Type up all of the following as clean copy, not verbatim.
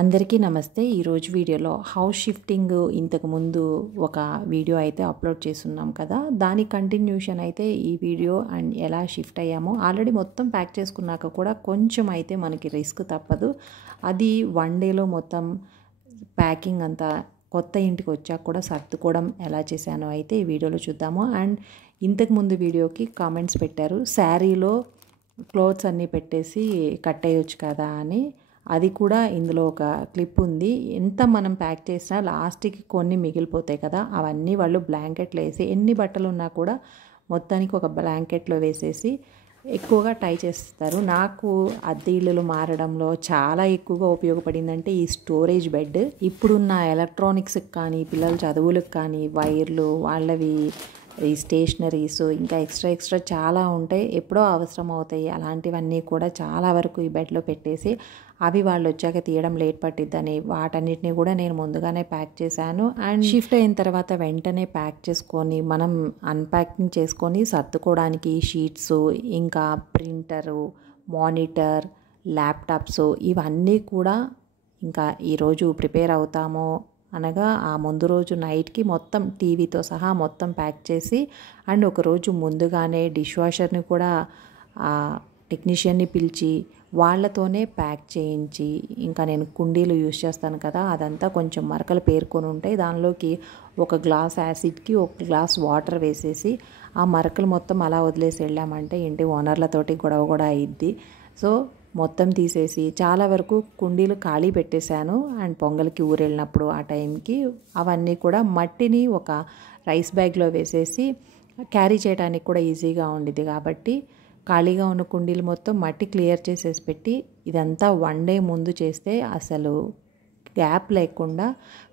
అందరికీ నమస్తే. ఈరోజు వీడియోలో హౌస్ షిఫ్టింగ్ ఇంతకుముందు ఒక వీడియో అయితే అప్లోడ్ చేస్తున్నాం కదా, దాని కంటిన్యూషన్ అయితే ఈ వీడియో. అండ్ ఎలా షిఫ్ట్ అయ్యామో ఆల్రెడీ మొత్తం ప్యాక్ చేసుకున్నాక కూడా కొంచెం అయితే మనకి రిస్క్ తప్పదు. అది వన్ డేలో మొత్తం ప్యాకింగ్ అంతా కొత్త ఇంటికి వచ్చాక కూడా సర్దుకోవడం ఎలా చేశానో అయితే ఈ వీడియోలో చూద్దాము. అండ్ ఇంతకుముందు వీడియోకి కామెంట్స్ పెట్టారు, శారీలో క్లోత్స్ అన్నీ పెట్టేసి కట్టేయచ్చు కదా అని. అది కూడా ఇందులో ఒక క్లిప్ ఉంది. ఎంత మనం ప్యాక్ చేసినా లాస్ట్కి కొన్ని మిగిలిపోతాయి కదా, అవన్నీ వాళ్ళు బ్లాంకెట్లో వేసి ఎన్ని బట్టలు ఉన్నా కూడా మొత్తానికి ఒక బ్లాంకెట్లో వేసేసి ఎక్కువగా టై చేస్తారు. నాకు అద్దె ఇళ్ళు మారడంలో చాలా ఎక్కువగా ఉపయోగపడిందంటే ఈ స్టోరేజ్ బెడ్. ఇప్పుడున్న ఎలక్ట్రానిక్స్కి కానీ పిల్లల చదువులకు కానీ వైర్లు వాళ్ళవి ఈ స్టేషనరీస్ ఇంకా ఎక్స్ట్రా చాలా ఉంటాయి, ఎప్పుడో అవసరం అవుతాయి. అలాంటివన్నీ కూడా చాలా వరకు ఈ బెడ్లో పెట్టేసి అవి వాళ్ళు వచ్చాక తీయడం లేట్ పట్టిద్దని వాటన్నిటిని కూడా నేను ముందుగానే ప్యాక్ చేశాను. అండ్ షిఫ్ట్ అయిన తర్వాత వెంటనే ప్యాక్ చేసుకొని మనం అన్ప్యాకింగ్ చేసుకొని సర్దుకోవడానికి షీట్స్ ఇంకా ప్రింటరు, మానిటర్, ల్యాప్టాప్స్ ఇవన్నీ కూడా ఇంకా ఈరోజు ప్రిపేర్ అవుతాము అనగా ఆ ముందు రోజు నైట్కి మొత్తం టీవీతో సహా మొత్తం ప్యాక్ చేసి, అండ్ ఒకరోజు ముందుగానే డిష్ వాషర్ని కూడా టెక్నీషియన్ని పిలిచి వాళ్ళతోనే ప్యాక్ చేయించి, ఇంకా నేను కుండీలు యూజ్ చేస్తాను కదా, అదంతా కొంచెం మరకలు పేరుకొని ఉంటాయి, దానిలోకి ఒక గ్లాస్ యాసిడ్కి ఒక గ్లాస్ వాటర్ వేసేసి ఆ మరకలు మొత్తం అలా వదిలేసి వెళ్ళామంటే ఇంటి ఓనర్లతోటి గొడవ కూడా అయ్యిద్ది. సో మొత్తం తీసేసి చాలా వరకు కుండీలు ఖాళీ పెట్టేశాను. అండ్ పొంగల్కి ఊరు వెళ్ళినప్పుడు ఆ టైంకి అవన్నీ కూడా మట్టిని ఒక రైస్ బ్యాగ్లో వేసేసి క్యారీ చేయడానికి కూడా ఈజీగా ఉండిద్ది కాబట్టి ఖాళీగా ఉన్న కుండీలు మొత్తం మట్టి క్లియర్ చేసేసి పెట్టి, ఇదంతా వన్ డే ముందు చేస్తే అసలు గ్యాప్ లేకుండా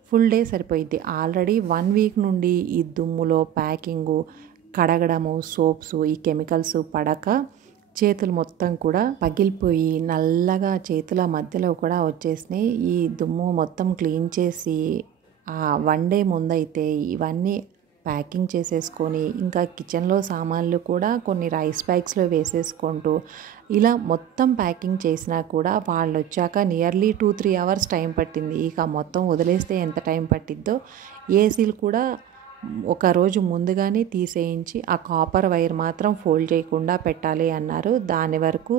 ఫుల్ డే సరిపోయిద్ది. ఆల్రెడీ 1 వీక్ నుండి ఈ దుమ్ములో ప్యాకింగు, కడగడము, సోప్స్, ఈ కెమికల్స్ పడక చేతులు మొత్తం కూడా పగిలిపోయి నల్లగా చేతుల మధ్యలో కూడా వచ్చేసినాయి. ఈ దుమ్ము మొత్తం క్లీన్ చేసి ఆ వన్ డే ముందైతే ఇవన్నీ ప్యాకింగ్ చేసేసుకొని ఇంకా కిచెన్లో సామాన్లు కూడా కొన్ని రైస్ బ్యాగ్స్లో వేసేసుకుంటూ ఇలా మొత్తం ప్యాకింగ్ చేసినా కూడా వాళ్ళు వచ్చాక నియర్లీ 2-3 అవర్స్ టైం పట్టింది. ఇక మొత్తం వదిలేస్తే ఎంత టైం పట్టిద్దో. ఏసీలు కూడా ఒక రోజు ముందుగానే తీసేయించి ఆ కాపర్ వైర్ మాత్రం ఫోల్డ్ చేయకుండా పెట్టాలి అన్నారు. దాని వరకు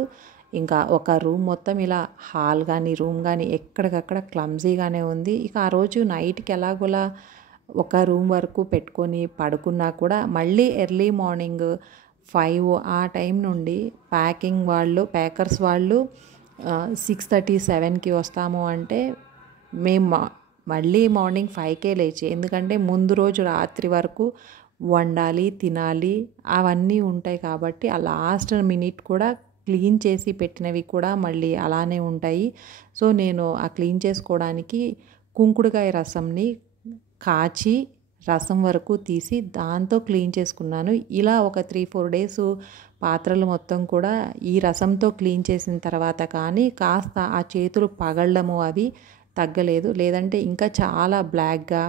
ఇంకా ఒక రూమ్ మొత్తం ఇలా హాల్ కానీ రూమ్ కానీ ఎక్కడికక్కడ క్లమ్జీగానే ఉంది. ఇక ఆ రోజు నైట్కి ఎలాగోలా ఒక రూమ్ వరకు పెట్టుకొని పడుకున్నా కూడా మళ్ళీ ఎర్లీ మార్నింగ్ 5 ఆ టైం నుండి ప్యాకర్స్ వాళ్ళు 6:30-7కి వస్తాము అంటే మేము మళ్ళీ మార్నింగ్ 5కే లేచి, ఎందుకంటే ముందు రోజు రాత్రి వరకు వండాలి, తినాలి, అవన్నీ ఉంటాయి కాబట్టి ఆ లాస్ట్ మినిట్ కూడా క్లీన్ చేసి పెట్టినవి కూడా మళ్ళీ అలానే ఉంటాయి. సో నేను ఆ క్లీన్ చేసుకోవడానికి కుంకుడుకాయ రసంని కాచి రసం వరకు తీసి దాంతో క్లీన్ చేసుకున్నాను. ఇలా ఒక 3-4 డేస్ పాత్రలు మొత్తం కూడా ఈ రసంతో క్లీన్ చేసిన తర్వాత కానీ కాస్త ఆ చేతులు పగలడము అవి తగ్గలేదు, లేదంటే ఇంకా చాలా బ్లాక్గా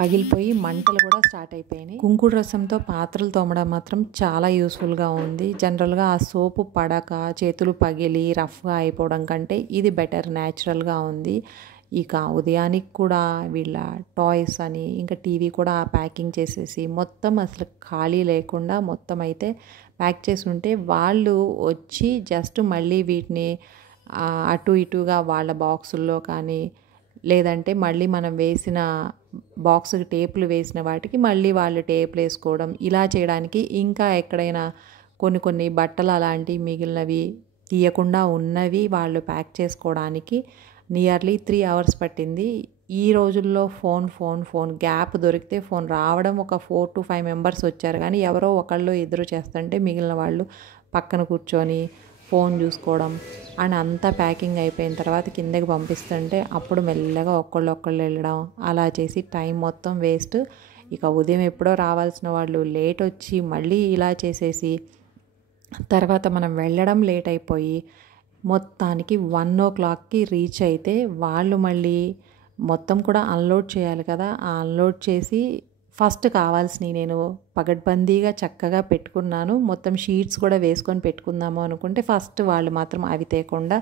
పగిలిపోయి మంటలు కూడా స్టార్ట్ అయిపోయినాయి. కుంకుడు రసంతో పాత్రలు తోమడం మాత్రం చాలా యూస్ఫుల్గా ఉంది. జనరల్గా ఆ సోపు పడక చేతులు పగిలి రఫ్గా అయిపోవడం కంటే ఇది బెటర్, న్యాచురల్గా ఉంది. ఇక ఉదయానికి కూడా వీళ్ళ టాయ్స్ అని ఇంకా టీవీ కూడా ప్యాకింగ్ చేసేసి మొత్తం అసలు ఖాళీ లేకుండా మొత్తం అయితే ప్యాక్ చేసి ఉంటే వాళ్ళు వచ్చి జస్ట్ మళ్ళీ వీటిని అటు ఇటుగా వాళ్ళ బాక్సుల్లో కానీ లేదంటే మళ్ళీ మనం వేసిన బాక్స్కి టేపులు వేసిన వాటికి మళ్ళీ వాళ్ళు టేపులు వేసుకోవడం ఇలా చేయడానికి, ఇంకా ఎక్కడైనా కొన్ని బట్టలు అలాంటివి మిగిలినవి తీయకుండా ఉన్నవి వాళ్ళు ప్యాక్ చేసుకోవడానికి నియర్లీ 3 అవర్స్ పట్టింది. ఈ రోజుల్లో ఫోన్ గ్యాప్ దొరికితే ఫోన్ రావడం ఒక 4-5 మెంబర్స్ వచ్చారు కానీ ఎవరో ఒకళ్ళు ఇద్దరు చేస్తుంటే మిగిలిన వాళ్ళు పక్కన కూర్చొని ఫోన్ చూసుకోవడం అండ్ అంతా ప్యాకింగ్ అయిపోయిన తర్వాత కిందకి పంపిస్తుంటే అప్పుడు మెల్లగా ఒకళ్ళు వెళ్ళడం అలా చేసి టైం మొత్తం వేస్ట్. ఇక ఉదయం ఎప్పుడో రావాల్సిన వాళ్ళు లేట్ వచ్చి మళ్ళీ ఇలా చేసేసి తర్వాత మనం వెళ్ళడం లేట్ అయిపోయి మొత్తానికి 1 o'clockకి రీచ్ అయితే వాళ్ళు మళ్ళీ మొత్తం కూడా అన్లోడ్ చేయాలి కదా, ఆ అన్లోడ్ చేసి ఫస్ట్ కావాల్సినవి నేను పగడ్బందీగా చక్కగా పెట్టుకున్నాను. మొత్తం షీట్స్ కూడా వేసుకొని పెట్టుకుందాము అనుకుంటే ఫస్ట్ వాళ్ళు మాత్రం అవి తేకుండా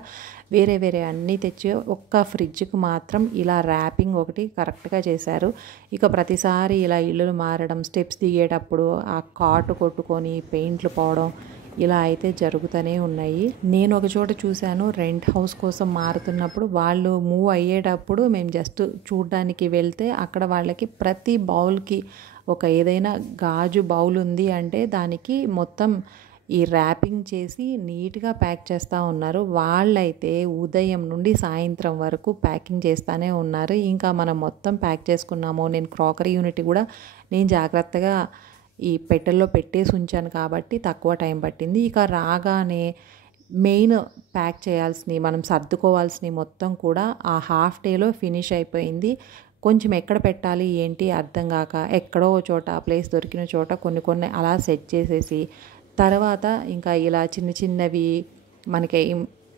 వేరే వేరే అన్నీ తెచ్చి ఒక్క ఫ్రిడ్జ్కి మాత్రం ఇలా ర్యాపింగ్ ఒకటి కరెక్ట్గా చేశారు. ఇక ప్రతిసారి ఇలా ఇల్లులు మారడం, స్టెప్స్ దిగేటప్పుడు ఆ కాటు కొట్టుకొని పెయింట్లు పోవడం ఇలా అయితే జరుగుతూనే ఉన్నాయి. నేను ఒక చోట చూశాను, రెంట్ హౌస్ కోసం మారుతున్నప్పుడు వాళ్ళు మూవ్ అయ్యేటప్పుడు మేము జస్ట్ చూడడానికి వెళ్తే అక్కడ వాళ్ళకి ప్రతి బౌల్కి ఒక ఏదైనా గాజు బౌల్ ఉంది అంటే దానికి మొత్తం ఈ ర్యాపింగ్ చేసి నీట్గా ప్యాక్ చేస్తూ ఉన్నారు. వాళ్ళైతే ఉదయం నుండి సాయంత్రం వరకు ప్యాకింగ్ చేస్తూనే ఉన్నారు. ఇంకా మనం మొత్తం ప్యాక్ చేసుకున్నాము. నేను క్రాకరీ యూనిట్ కూడా నేను జాగ్రత్తగా ఈ పెట్టెల్లో పెట్టేసి ఉంచాను కాబట్టి తక్కువ టైం పట్టింది. ఇక రాగానే మెయిన్ ప్యాక్ చేయాల్సినవి, మనం సర్దుకోవాల్సినవి మొత్తం కూడా ఆ హాఫ్ డేలో ఫినిష్ అయిపోయింది. కొంచెం ఎక్కడ పెట్టాలి ఏంటి అర్థం కాక ఎక్కడో చోట ప్లేస్ దొరికిన చోట కొన్ని కొన్ని అలా సెట్ చేసేసి, తర్వాత ఇంకా ఇలా చిన్న చిన్నవి మనకి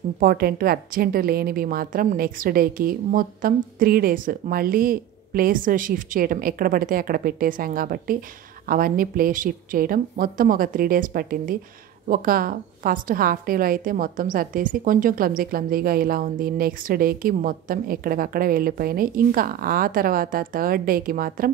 ఇంపార్టెంట్ అర్జెంట్ లేనివి మాత్రం నెక్స్ట్ డేకి మొత్తం 3 days మళ్ళీ ప్లేస్ షిఫ్ట్ చేయడం, ఎక్కడ పడితే అక్కడ పెట్టేశాం కాబట్టి అవన్నీ ప్లేస్ షిఫ్ట్ చేయడం మొత్తం ఒక 3 days పట్టింది. ఒక ఫస్ట్ హాఫ్ డేలో అయితే మొత్తం సర్దేసి కొంచెం క్లమ్జీగా ఇలా ఉంది. నెక్స్ట్ డేకి మొత్తం ఎక్కడికక్కడ వెళ్ళిపోయినాయి. ఇంకా ఆ తర్వాత థర్డ్ డేకి మాత్రం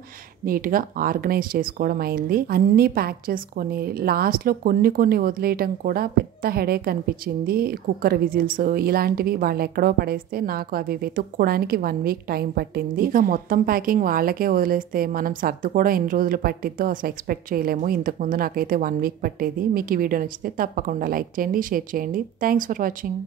నీట్గా ఆర్గనైజ్ చేసుకోవడం అయింది. అన్నీ ప్యాక్ చేసుకొని లాస్ట్లో కొన్ని వదిలేయటం కూడా పెద్ద హెడేక్ అనిపించింది. కుక్కర్ విజిల్స్ ఇలాంటివి వాళ్ళు ఎక్కడో పడేస్తే నాకు అవి వెతుక్కోవడానికి 1 week టైం పట్టింది. ఇక మొత్తం ప్యాకింగ్ వాళ్ళకే వదిలేస్తే మనం సర్దుకోవడం ఎన్ని రోజులు పట్టిద్దో అసలు ఎక్స్పెక్ట్ చేయలేము. ఇంతకుముందు నాకైతే 1 week పట్టేది. మీకు ఈ వీడియో నచ్చితే తప్పకుండా లైక్ చేయండి, షేర్ చేయండి. Thanks for watching.